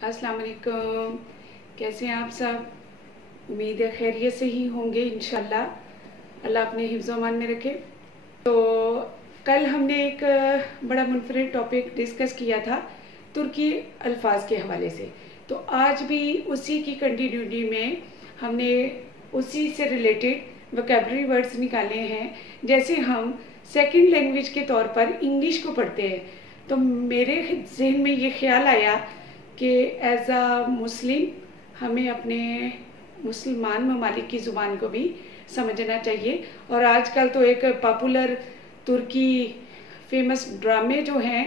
अस्सलाम वालेकुम। कैसे हैं आप सब? उम्मीद है खैरियत से ही होंगे इंशाल्लाह। अल्लाह अपने हिफ्ज़ अमान में रखे। तो कल हमने एक बड़ा मुनफरिद टॉपिक डिस्कस किया था तुर्की अल्फाज के हवाले से। तो आज भी उसी की कंटिन्यूटी में हमने उसी से रिलेटेड वोकैबुलरी वर्ड्स निकाले हैं। जैसे हम सेकंड लैंग्वेज के तौर पर इंग्लिश को पढ़ते हैं, तो मेरे जहन में ये ख्याल आया कि एज़ आ मुस्लिम हमें अपने मुसलमान ममालिक की ज़ुबान को भी समझना चाहिए। और आजकल तो एक पॉपुलर तुर्की फेमस ड्रामे जो हैं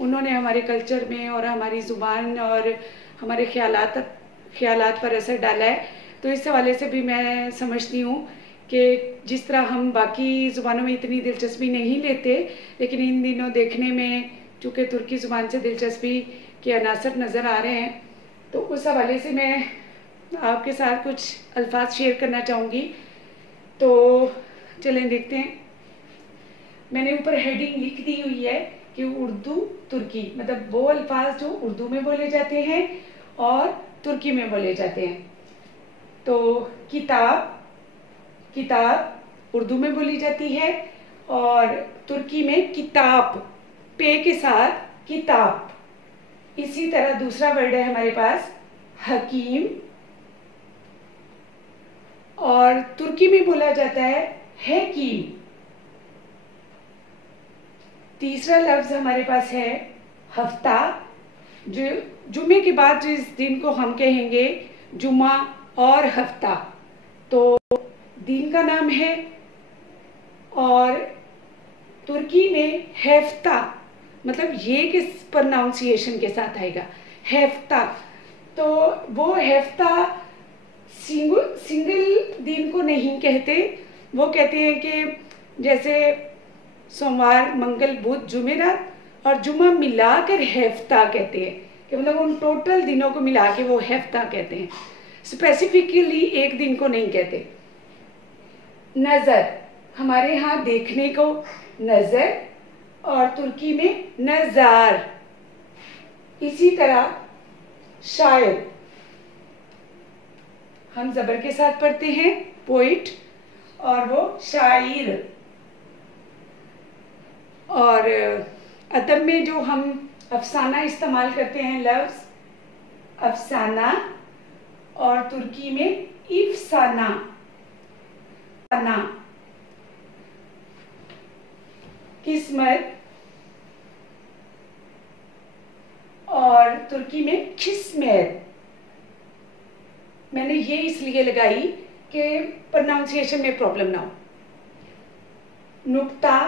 उन्होंने हमारे कल्चर में और हमारी ज़ुबान और हमारे ख्यालात पर असर डाला है। तो इस हवाले से भी मैं समझती हूँ कि जिस तरह हम बाकी ज़ुबानों में इतनी दिलचस्पी नहीं लेते, लेकिन इन दिनों देखने में चूँकि तुर्की ज़ुबान से दिलचस्पी के अनासर नज़र आ रहे हैं, तो उस हवाले से मैं आपके साथ कुछ अल्फाज शेयर करना चाहूँगी। तो चलें देखते हैं। मैंने ऊपर हेडिंग लिख दी हुई है कि उर्दू तुर्की, मतलब वो अल्फाज जो उर्दू में बोले जाते हैं और तुर्की में बोले जाते हैं। तो किताब उर्दू में बोली जाती है और तुर्की में किताब, पे के साथ किताब। इसी तरह दूसरा वर्ड है हमारे पास हकीम, और तुर्की में बोला जाता है हेकीम। तीसरा लफ्ज हमारे पास है हफ्ता, जो जुमे के बाद जिस दिन को हम कहेंगे जुमा और हफ्ता, तो दिन का नाम है। और तुर्की में हेफ्ता, मतलब ये किस प्रोनाउंसिएशन के साथ आएगा, हेफ्ता। तो वो हेफ्ता सिंगल दिन को नहीं कहते, वो कहते हैं कि जैसे सोमवार, मंगल, बुध, जुमेरात और जुमा मिलाकर हेफ्ता कहते हैं, कि मतलब उन टोटल दिनों को मिला के वो हेफ्ता कहते हैं, स्पेसिफिकली एक दिन को नहीं कहते। नज़र, हमारे यहाँ देखने को नज़र और तुर्की में नज़ार। इसी तरह शायर, हम ज़बर के साथ पढ़ते हैं पोइट, और वो शायर। और अदब में जो हम अफसाना इस्तेमाल करते हैं लफ्ज़ अफसाना, और तुर्की में इफ्साना। किस्मत, और तुर्की में किस्मत। मैंने ये इसलिए लगाई कि प्रोनाउंसिएशन में प्रॉब्लम ना हो। नुक्ता,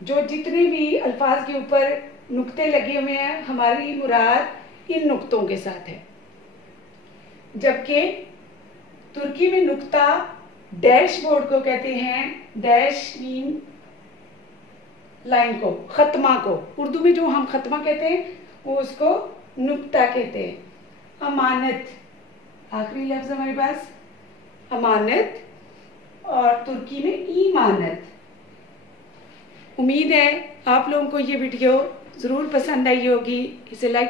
जो जितने भी अल्फाज के ऊपर नुक्ते लगे हुए हैं, हमारी मुराद इन नुक्तों के साथ है। जबकि तुर्की में नुक्ता डैशबोर्ड को कहते हैं, डैश मीन लाइन को, खत्मा को। उर्दू में जो हम खत्मा कहते हैं वो उसको नुक्ता कहते हैं। अमानत, आखिरी लफ्ज हमारे पास अमानत, और तुर्की में ईमानत। उम्मीद है आप लोगों को ये वीडियो ज़रूर पसंद आई होगी। इसे लाइक